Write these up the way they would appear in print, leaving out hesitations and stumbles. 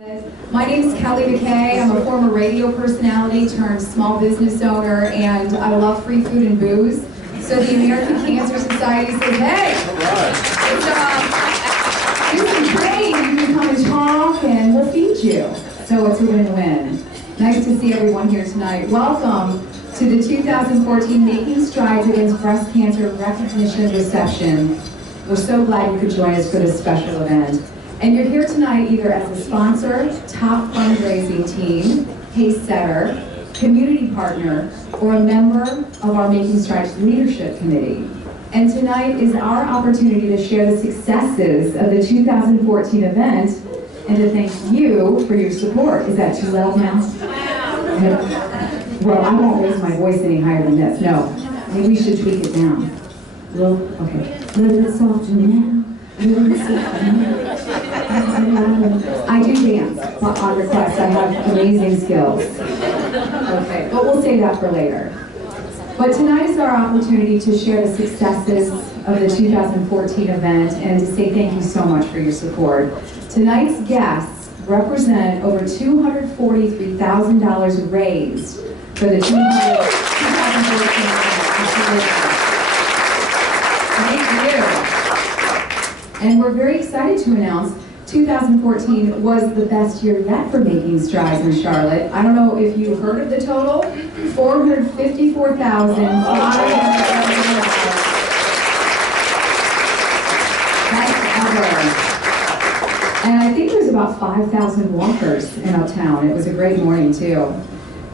My name is Kelly McKay. I'm a former radio personality turned small business owner, and I love free food and booze. So the American Cancer Society says, hey, you can trade, you can come and talk, and we'll feed you. So it's a win-win. Nice to see everyone here tonight. Welcome to the 2014 Making Strides Against Breast Cancer Recognition Reception. We're so glad you could join us for this special event. And you're here tonight either as a sponsor, top fundraising team, pace setter, community partner, or a member of our Making Strides Leadership Committee. And tonight is our opportunity to share the successes of the 2014 event and to thank you for your support. Is that too loud now? Well, I won't raise my voice any higher than this. No, maybe we should tweak it down. Okay. A little bit softer now. I do dance on request. I have amazing skills. Okay, but we'll save that for later. But tonight is our opportunity to share the successes of the 2014 event and to say thank you so much for your support. Tonight's guests represent over $243,000 raised for the 2014 event. Thank you. And we're very excited to announce 2014 was the best year yet for Making Strides in Charlotte. I don't know if you heard of the total, $454,500. Best ever. And I think there's about 5,000 walkers in uptown. It was a great morning too.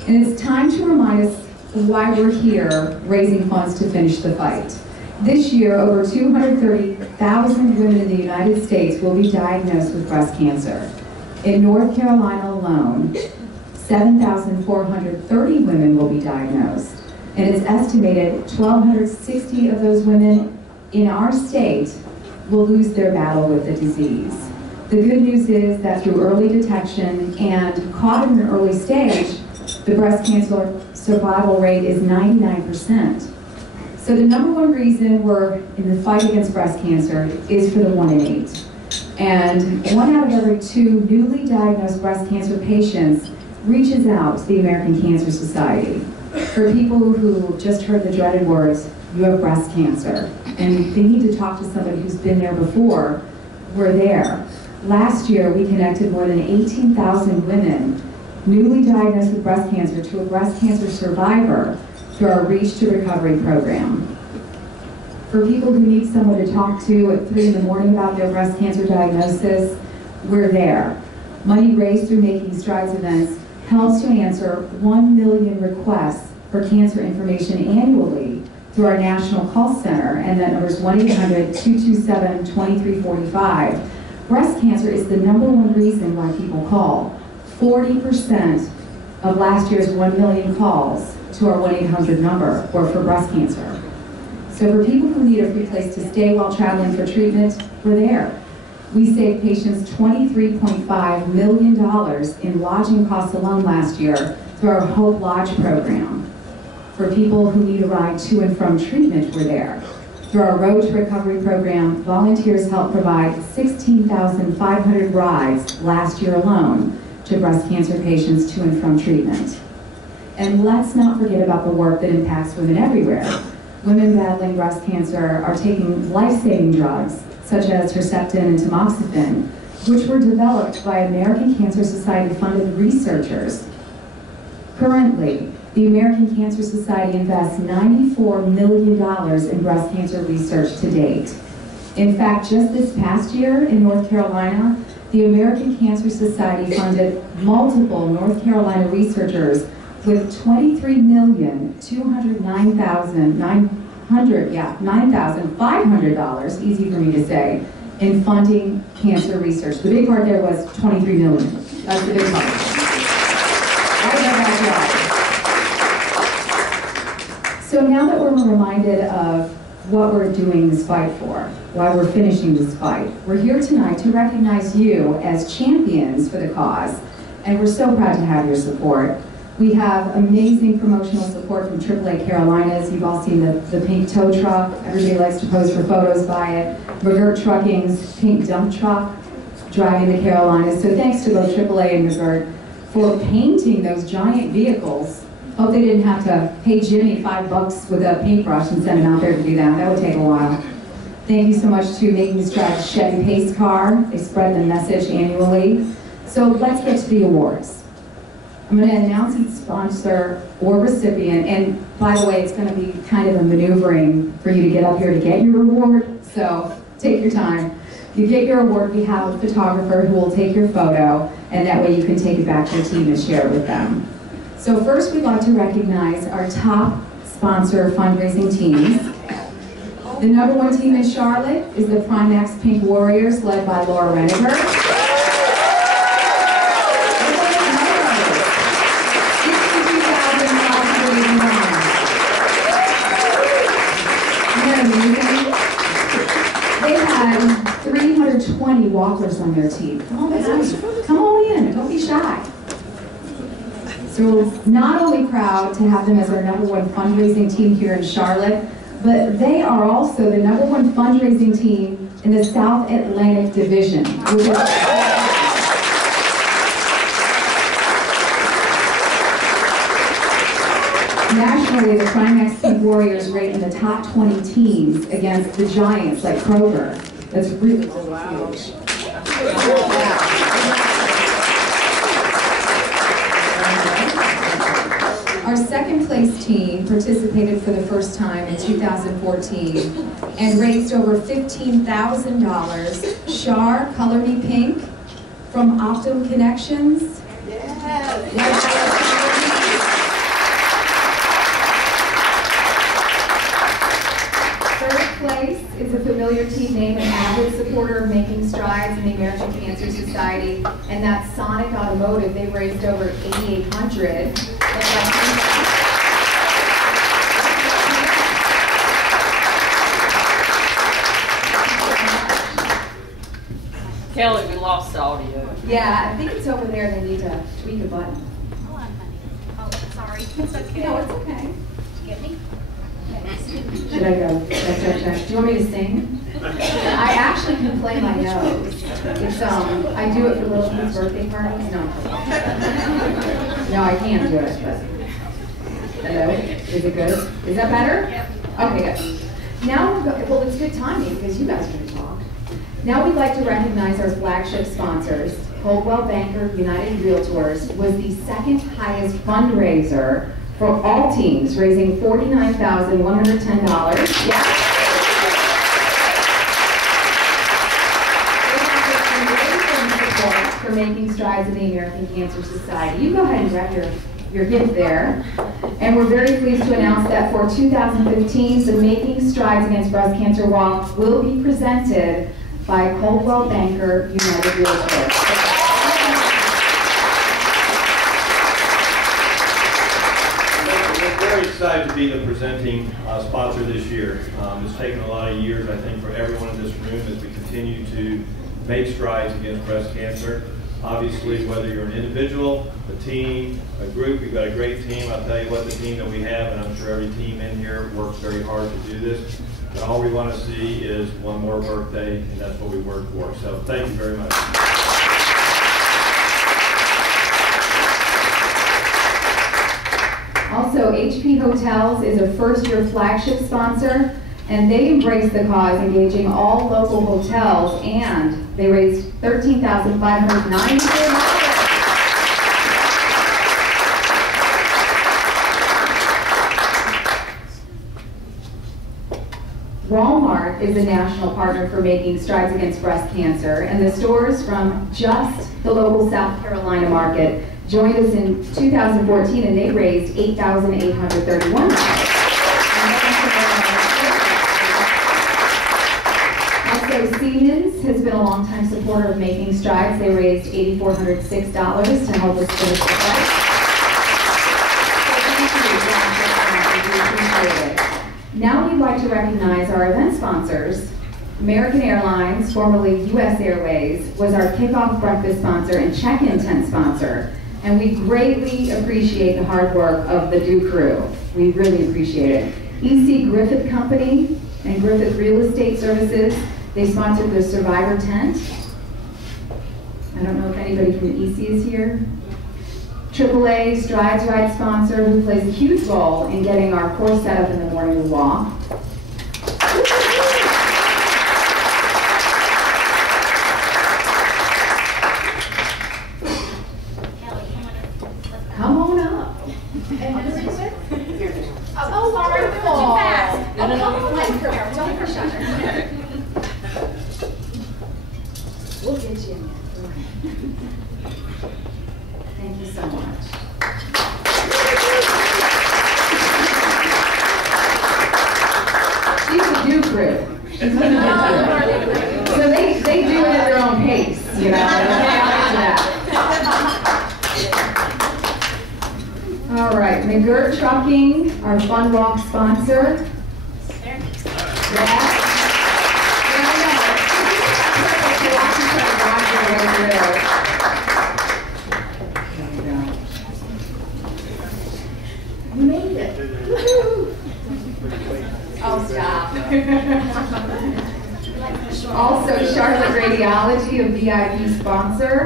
And it's time to remind us why we're here raising funds to finish the fight. This year, over 230,000 women in the United States will be diagnosed with breast cancer. In North Carolina alone, 7,430 women will be diagnosed. And it's estimated 1,260 of those women in our state will lose their battle with the disease. The good news is that through early detection and caught in an early stage, the breast cancer survival rate is 99%. So the number one reason we're in the fight against breast cancer is for the 1 in 8. And 1 out of every 2 newly diagnosed breast cancer patients reaches out to the American Cancer Society. For people who just heard the dreaded words, you have breast cancer, and they need to talk to somebody who's been there before, we're there. Last year, we connected more than 18,000 women newly diagnosed with breast cancer to a breast cancer survivor through our Reach to Recovery program. For people who need someone to talk to at 3 in the morning about their breast cancer diagnosis, we're there. Money raised through Making Strides events helps to answer 1 million requests for cancer information annually through our national call center, and that number is 1-800-227-2345. Breast cancer is the number one reason why people call. 40% of last year's 1 million calls to our 1-800 number were for breast cancer. So for people who need a free place to stay while traveling for treatment, we're there. We saved patients $23.5 million in lodging costs alone last year through our Hope Lodge program. For people who need a ride to and from treatment, we're there. Through our Road to Recovery program, volunteers helped provide 16,500 rides last year alone to breast cancer patients to and from treatment. And let's not forget about the work that impacts women everywhere. Women battling breast cancer are taking life-saving drugs, such as Herceptin and tamoxifen, which were developed by American Cancer Society-funded researchers. Currently, the American Cancer Society invests $94 million in breast cancer research to date. In fact, just this past year in North Carolina, the American Cancer Society funded multiple North Carolina researchers with $9,500, easy for me to say, in funding cancer research. The big part there was $23 million. That's the big part. I love that job. So now that we're reminded of what we're doing this fight for, why we're finishing this fight, we're here tonight to recognize you as champions for the cause, and we're so proud to have your support. We have amazing promotional support from AAA Carolinas. You've all seen the pink tow truck. Everybody likes to pose for photos by it. McGirt Trucking's pink dump truck. driving the Carolinas. So thanks to both AAA and McGirt for painting those giant vehicles. Hope they didn't have to pay Jimmy $5 with a paintbrush and send him out there to do that. That would take a while. Thank you so much to Making Strides Chevy Pace Car. They spread the message annually. So let's get to the awards. I'm going to announce each sponsor or recipient, and by the way, it's going to be kind of a maneuvering for you to get up here to get your award, so take your time. You get your award, we have a photographer who will take your photo, and that way you can take it back to your team and share it with them. So first, we'd like to recognize our top sponsor fundraising teams. The #1 team in Charlotte is the Primax Pink Warriors, led by Laura Reniger. They had 320 walkers on their team. Come on in, don't be shy. So not only proud to have them as our #1 fundraising team here in Charlotte, but they are also the #1 fundraising team in the South Atlantic Division. Nationally, the Primax Pink Warriors rate in the top 20 teams against the giants like Kroger. That's really huge. Our second place team participated for the first time in 2014 and raised over $15,000. Shar, Color Me Pink from Optum Connections. Place is a familiar team name, an avid supporter of Making Strides in the Amercian Cancer Society, and that's Sonic Automotive. They've raised over $8,800. Kelly, we lost the audio. Yeah, I think it's over there. They need to tweak a button. Oh, sorry. It's okay. No, it's okay. Did you get me? Should I go? Check. Do you want me to sing? I actually can play my nose. It's I do it for little kids' birthday parties. No, I can't do it. But hello, is it good? Is that better? Yep. Okay, good. Now well, it's good timing because you guys can talk. Now we'd like to recognize our flagship sponsors. Coldwell Banker United Realtors was the second highest fundraiser for all teams, raising $49,110. Yeah. For Making Strides in the American Cancer Society. You go ahead and grab your gift there. And we're very pleased to announce that for 2015, the Making Strides Against Breast Cancer Walk will be presented by Coldwell Banker United Realtors. Excited to be the presenting sponsor this year. It's taken a lot of years, I think, for everyone in this room as we continue to make strides against breast cancer. Obviously, whether you're an individual, a team, a group, we've got a great team. I'll tell you what, the team that we have, and I'm sure every team in here works very hard to do this. But all we want to see is one more birthday, and that's what we work for. So thank you very much. Also, HP Hotels is a first-year flagship sponsor, and they embrace the cause, engaging all local hotels, and they raised $13,594. Walmart is a national partner for Making Strides Against Breast Cancer, and the stores from just the local South Carolina market joined us in 2014, and they raised $8,831. Also, Siemens has been a longtime supporter of Making Strides. They raised $8,406 to help us finish the fight. Now we'd like to recognize our event sponsors. American Airlines, formerly U.S. Airways, was our kickoff breakfast sponsor and check-in tent sponsor. And we greatly appreciate the hard work of the DO crew. We really appreciate it. EC Griffith Company and Griffith Real Estate Services, they sponsored the Survivor Tent. I don't know if anybody from the EC is here. AAA Strides Ride sponsor, who plays a huge role in getting our course set up in the morning we walk. Come on up. Oh, wonderful. Too fast. Oh, don't push on her. We'll get you in there. Thank you so much. She's a new crew. She's a new crew. So they do it at their own pace, you know. All right, McGirt Trucking, our Fun Walk sponsor. You made it. Oh, stop. Also, Charlotte Radiology, a VIP sponsor.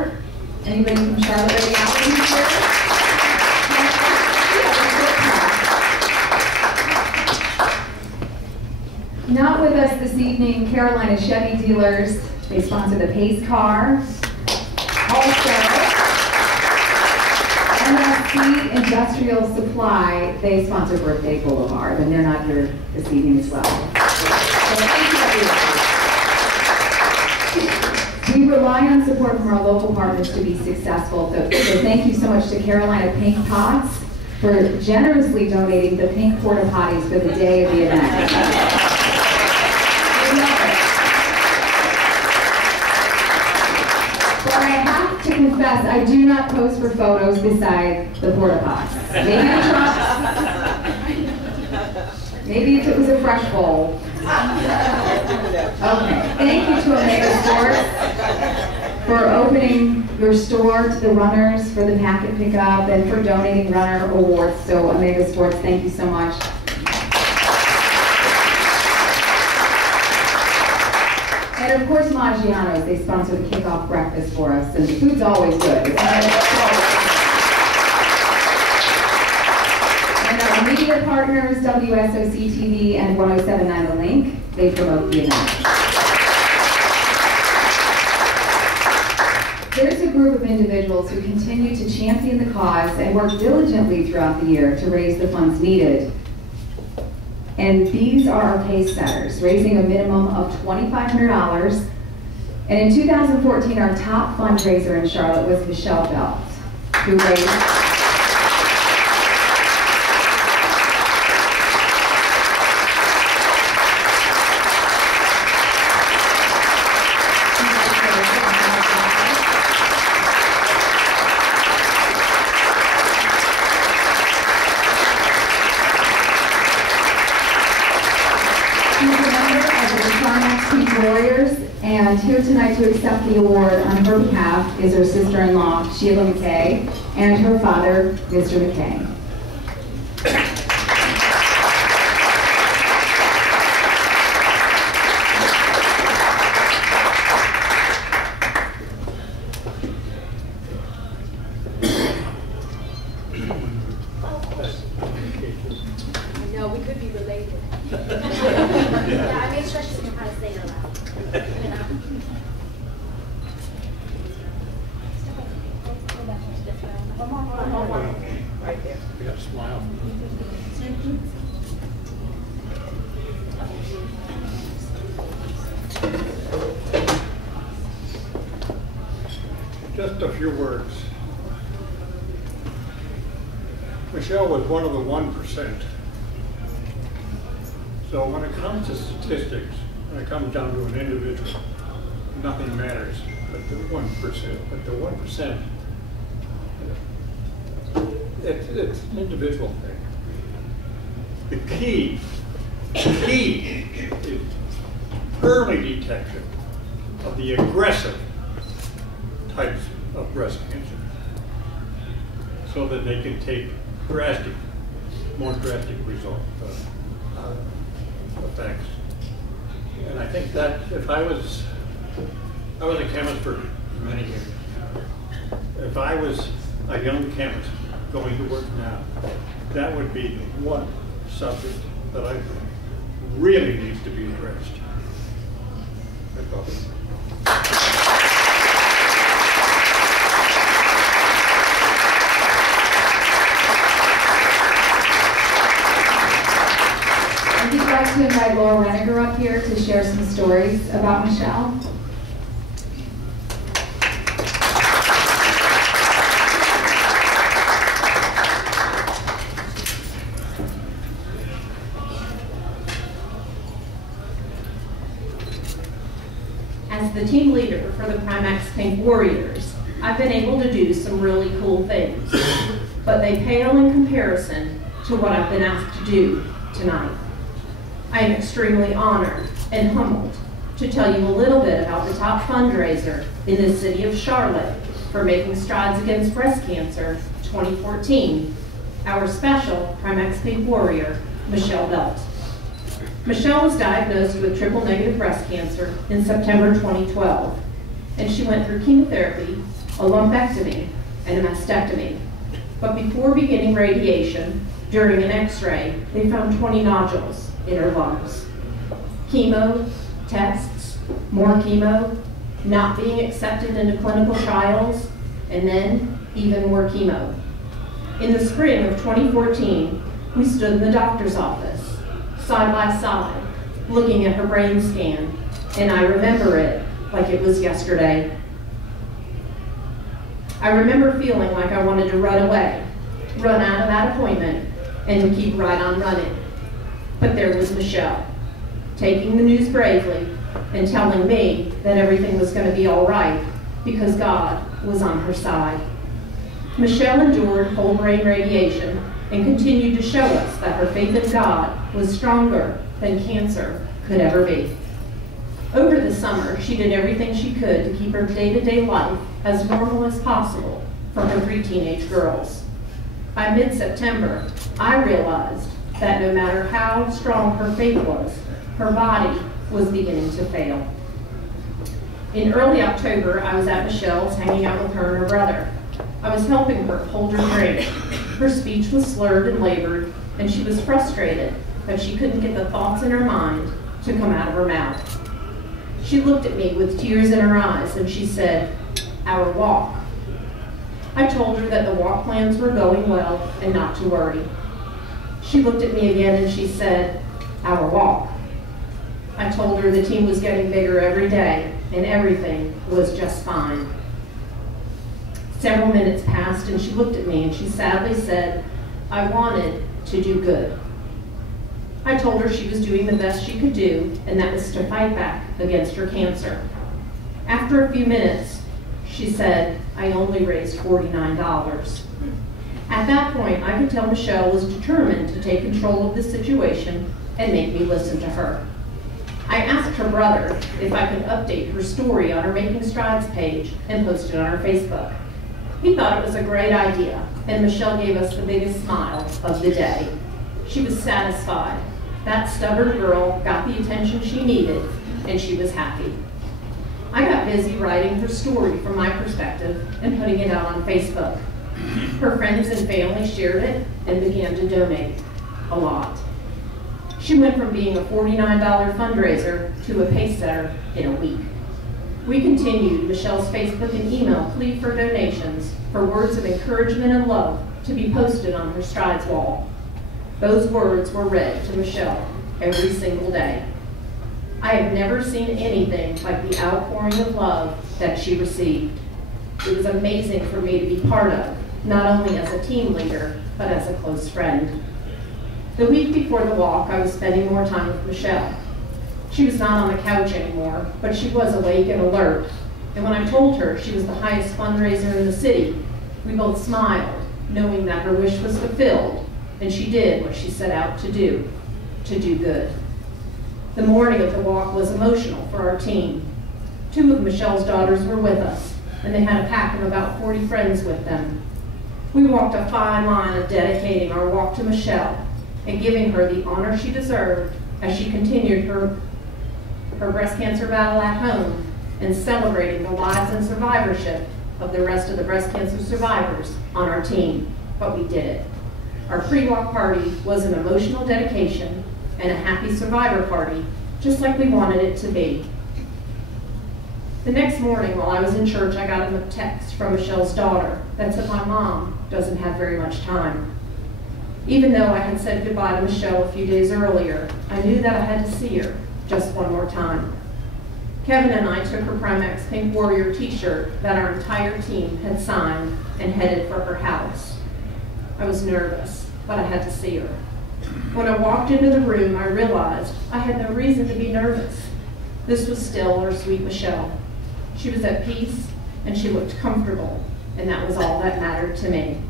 Anybody from Charlotte Radiology here? Not with us this evening, Carolina Chevy Dealers. They sponsor the Pace car. Also, MSC Industrial Supply, they sponsor Birthday Boulevard, and they're not here this evening as well. So thank you, everyone. We rely on support from our local partners to be successful. So thank you so much to Carolina Pink Pots for generously donating the pink porta potties for the day of the event. But I have to confess, I do not pose for photos beside the porta pots. Maybe a truck. Maybe if it was a fresh bowl. Okay. Thank you to Omega Sports for opening your store to the runners for the packet pickup and for donating runner awards. So Omega Sports, thank you so much. And of course, Maggiano's, they sponsor the kickoff breakfast for us, and the food's always good. And our media partners, WSOC TV and 1079 The Link, they promote the event. There's a group of individuals who continue to champion the cause and work diligently throughout the year to raise the funds needed. And these are our pace setters, raising a minimum of $2,500. And in 2014, our top fundraiser in Charlotte was Michelle Belt, who raised and here tonight to accept the award on her behalf is her sister-in-law, Sheila McKay, and her father, Mr. McKay. No, we could be related. Yeah, I made sure she knew how to say it aloud. Right there. You got to smile. Just a few words. Michelle was one of the 1%. So when it comes to statistics, when it comes down to an individual, nothing matters but the 1%. But the 1%, it's an individual thing. The key is early detection of the aggressive types of breast cancer, so that they can take more drastic effects. And I think that if I was a chemist for many years, if I was a young chemist going to work now, that would be the one subject that I think really needs to be addressed. That's all. I'd like to invite Laura Reniger up here to share some stories about Michelle. As the team leader for the Primax Pink Warriors, I've been able to do some really cool things, but they pale in comparison to what I've been asked to do tonight. I am extremely honored and humbled to tell you a little bit about the top fundraiser in the city of Charlotte for Making Strides Against Breast Cancer 2014, our special Primax Pink Warrior, Michelle Belt. Michelle was diagnosed with triple-negative breast cancer in September 2012, and she went through chemotherapy, a lumpectomy, and a mastectomy. But before beginning radiation, during an x-ray, they found 20 nodules in her lungs. Chemo, tests, more chemo, not being accepted into clinical trials, and then even more chemo. In the spring of 2014, we stood in the doctor's office, side by side, looking at her brain scan, and I remember it like it was yesterday. I remember feeling like I wanted to run away, run out of that appointment, and to keep right on running. But there was Michelle, taking the news bravely and telling me that everything was going to be all right because God was on her side. Michelle endured whole brain radiation and continued to show us that her faith in God was stronger than cancer could ever be. Over the summer, she did everything she could to keep her day-to-day life as normal as possible for her 3 teenage girls. By mid-September, I realized that no matter how strong her faith was, her body was beginning to fail. In early October, I was at Michelle's hanging out with her and her brother. I was helping her hold her drink. Her speech was slurred and labored, and she was frustrated that she couldn't get the thoughts in her mind to come out of her mouth. She looked at me with tears in her eyes and she said, "Our walk." I told her that the walk plans were going well and not to worry. She looked at me again and she said, "Our walk." I told her the team was getting bigger every day and everything was just fine. Several minutes passed and she looked at me and she sadly said, "I wanted to do good." I told her she was doing the best she could do, and that was to fight back against her cancer. After a few minutes, she said, "I only raised $49. At that point, I could tell Michelle was determined to take control of the situation and make me listen to her. I asked her brother if I could update her story on her Making Strides page and post it on her Facebook. He thought it was a great idea, and Michelle gave us the biggest smile of the day. She was satisfied. That stubborn girl got the attention she needed, and she was happy. I got busy writing her story from my perspective and putting it out on Facebook. Her friends and family shared it and began to donate a lot. She went from being a $49 fundraiser to a pace setter in a week. We continued Michelle's Facebook and email plea for donations for words of encouragement and love to be posted on her Strides wall. Those words were read to Michelle every single day. I have never seen anything like the outpouring of love that she received. It was amazing for me to be part of, not only as a team leader, but as a close friend. The week before the walk, I was spending more time with Michelle. She was not on the couch anymore, but she was awake and alert. And when I told her she was the highest fundraiser in the city, we both smiled, knowing that her wish was fulfilled, and she did what she set out to do good. The morning of the walk was emotional for our team. 2 of Michelle's daughters were with us, and they had a pack of about 40 friends with them. We walked a fine line of dedicating our walk to Michelle and giving her the honor she deserved as she continued her breast cancer battle at home and celebrating the lives and survivorship of the rest of the breast cancer survivors on our team, but we did it. Our pre-walk party was an emotional dedication and a happy survivor party, just like we wanted it to be. The next morning while I was in church, I got a text from Michelle's daughter that said my mom doesn't have very much time. Even though I had said goodbye to Michelle a few days earlier, I knew that I had to see her just one more time. Kevin and I took her Primex Pink Warrior t-shirt that our entire team had signed and headed for her house. I was nervous, but I had to see her. When I walked into the room, I realized I had no reason to be nervous. This was still our sweet Michelle. She was at peace and she looked comfortable, and that was all that mattered to me.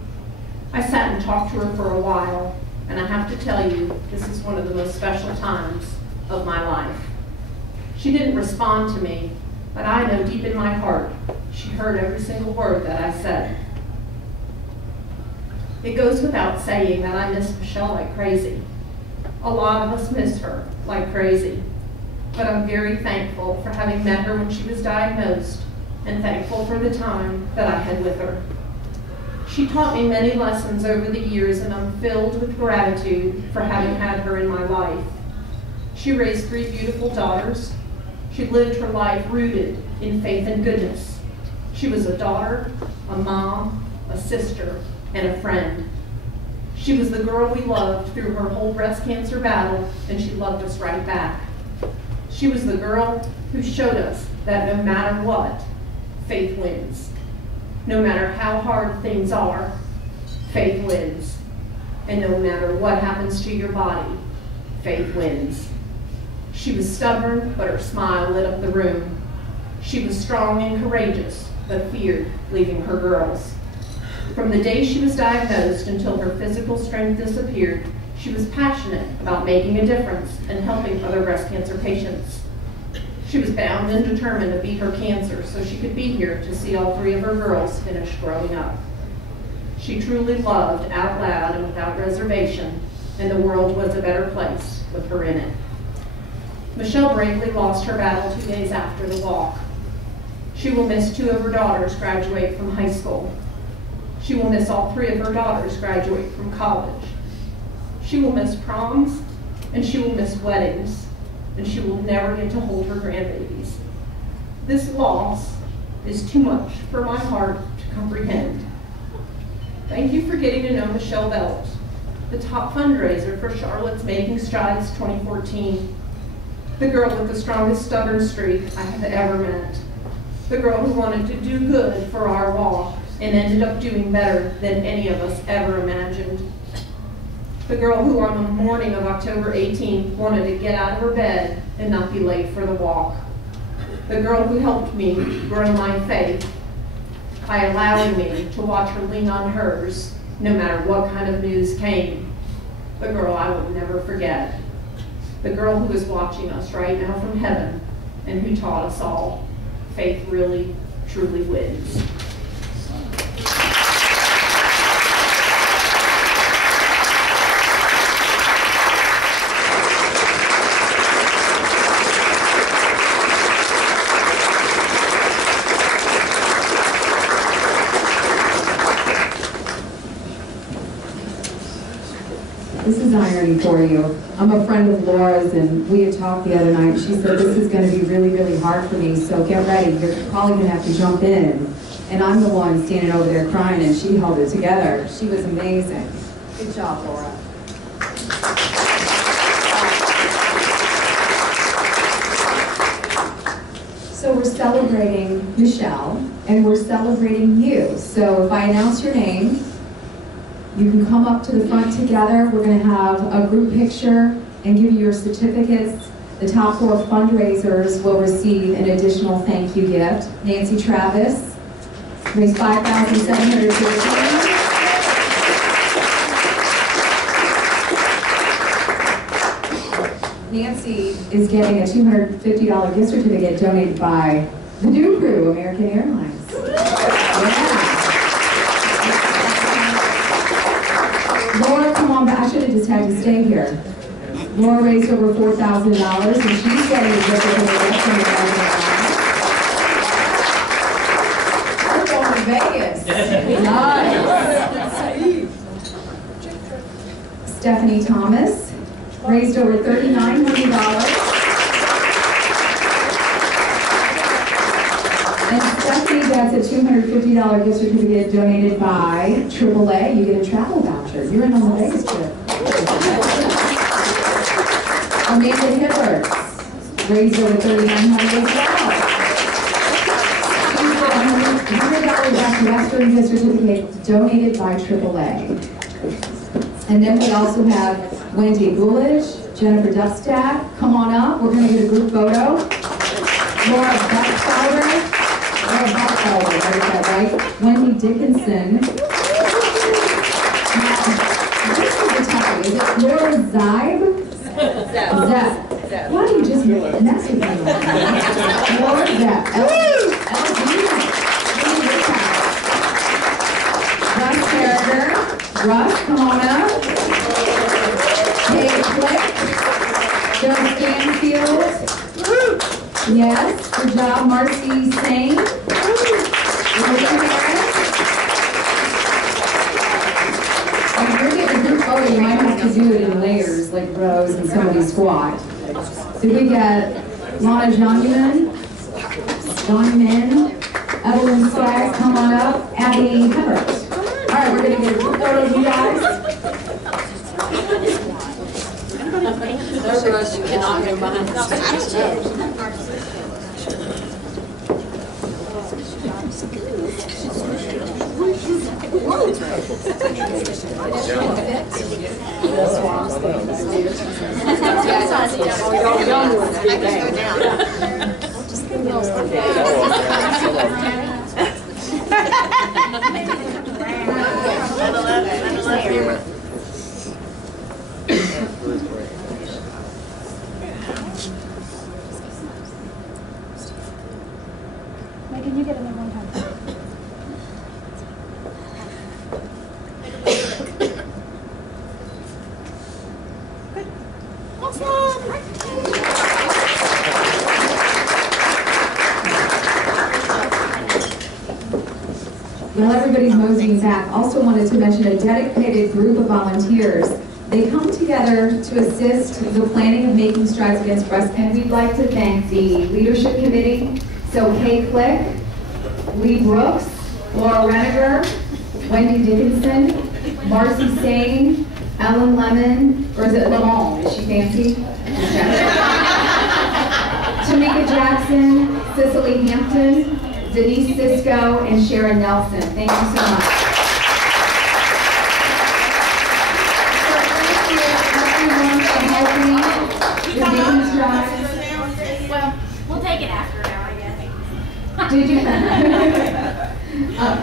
I sat and talked to her for a while, and I have to tell you, this is one of the most special times of my life. She didn't respond to me, but I know deep in my heart, she heard every single word that I said. It goes without saying that I miss Michelle like crazy. A lot of us miss her like crazy, but I'm very thankful for having met her when she was diagnosed, and thankful for the time that I had with her. She taught me many lessons over the years, and I'm filled with gratitude for having had her in my life. She raised 3 beautiful daughters. She lived her life rooted in faith and goodness. She was a daughter, a mom, a sister, and a friend. She was the girl we loved through her whole breast cancer battle, and she loved us right back. She was the girl who showed us that no matter what, faith wins. No matter how hard things are, faith wins. And no matter what happens to your body, faith wins. She was stubborn, but her smile lit up the room. She was strong and courageous, but feared leaving her girls. From the day she was diagnosed until her physical strength disappeared, she was passionate about making a difference and helping other breast cancer patients. She was bound and determined to beat her cancer so she could be here to see all 3 of her girls finish growing up. She truly loved out loud and without reservation, and the world was a better place with her in it. Michelle bravely lost her battle 2 days after the walk. She will miss 2 of her daughters graduate from high school. She will miss all 3 of her daughters graduate from college. She will miss proms, and she will miss weddings, and she will never get to hold her grandbabies. This loss is too much for my heart to comprehend. Thank you for getting to know Michelle Belt, the top fundraiser for Charlotte's Making Strides 2014, the girl with the strongest stubborn streak I have ever met, the girl who wanted to do good for our walk and ended up doing better than any of us ever imagined. The girl who on the morning of October 18th wanted to get out of her bed and not be late for the walk. The girl who helped me grow my faith by allowing me to watch her lean on hers no matter what kind of news came. The girl I will never forget. The girl who is watching us right now from heaven and who taught us all, faith really, truly wins. This is irony for you. I'm a friend of Laura's, and we had talked the other night. She said, this is going to be really, really hard for me, so get ready. You're probably going to have to jump in. And I'm the one standing over there crying, and she held it together. She was amazing. Good job, Laura. So we're celebrating Michelle, and we're celebrating you. So if I announce your name, you can come up to the front together. We're going to have a group picture and give you your certificates. The top 4 fundraisers will receive an additional thank you gift. Nancy Travis raised $5,750. Nancy is getting a $250 gift certificate donated by the New Crew, American Airlines. Yeah. Laura, come on back. I should have just had to stay here. Laura raised over $4,000, and she's getting a gift of the rest of the $1,000. We're going Stephanie Thomas, raised over $3,900. And Stephanie gets a $250 gift certificate donated by AAA. You get a travel voucher. You're in on the Vegas trip. Amanda Hibbert, raised over $3,900 as well. $100 Western gift certificate donated by AAA. And then we also have Wendy Gulich, Jennifer Dubstack. Come on up. We're going to get a group photo. Laura Buckfelder. Right? Wendy Dickinson. This is a toughie. Is it Laura Zeib? Zep. Why do you just mess with me like that? Laura Zep. Russ Carriger. Russ, come on up. Kate Flick. Joe Stanfield. Yes, good job, Marcy Sane. And you're getting a group photo, you might have to do it in layers, like rows, and somebody squat. So we get Lana Johnman, Evelyn Skaggs, come on up, Abby Hubbard. All right, we're going to get a group photo of you guys. Those of us who cannot go behind the Can you get in there one time? While everybody's moseying back, also wanted to mention a dedicated group of volunteers. They come together to assist the planning of Making Strides Against Breast Cancer. We'd like to thank the Leadership Committee, so Kay Click, Lee Brooks, Laura Reniger, Wendy Dickinson, Marcy Sane, Ellen Lemon, or is it Lemon? Is she fancy? Tamika Jackson, Cicely Hampton, Denise Sisko, and Sharon Nelson. Thank you so much. Well, we'll take it after now, I guess. Did you?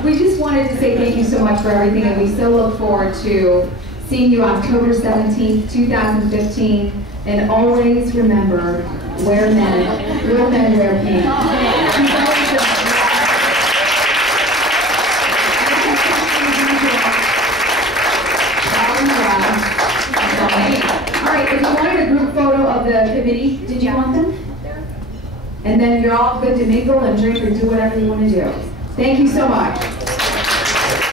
We just wanted to say thank you so much for everything, and we so look forward to seeing you October 17th, 2015. And always remember, wear men, real men wear pink. All right, if you wanted a group photo of the committee, did you want them? And then you're all good to mingle and drink or do whatever you want to do. Thank you so much.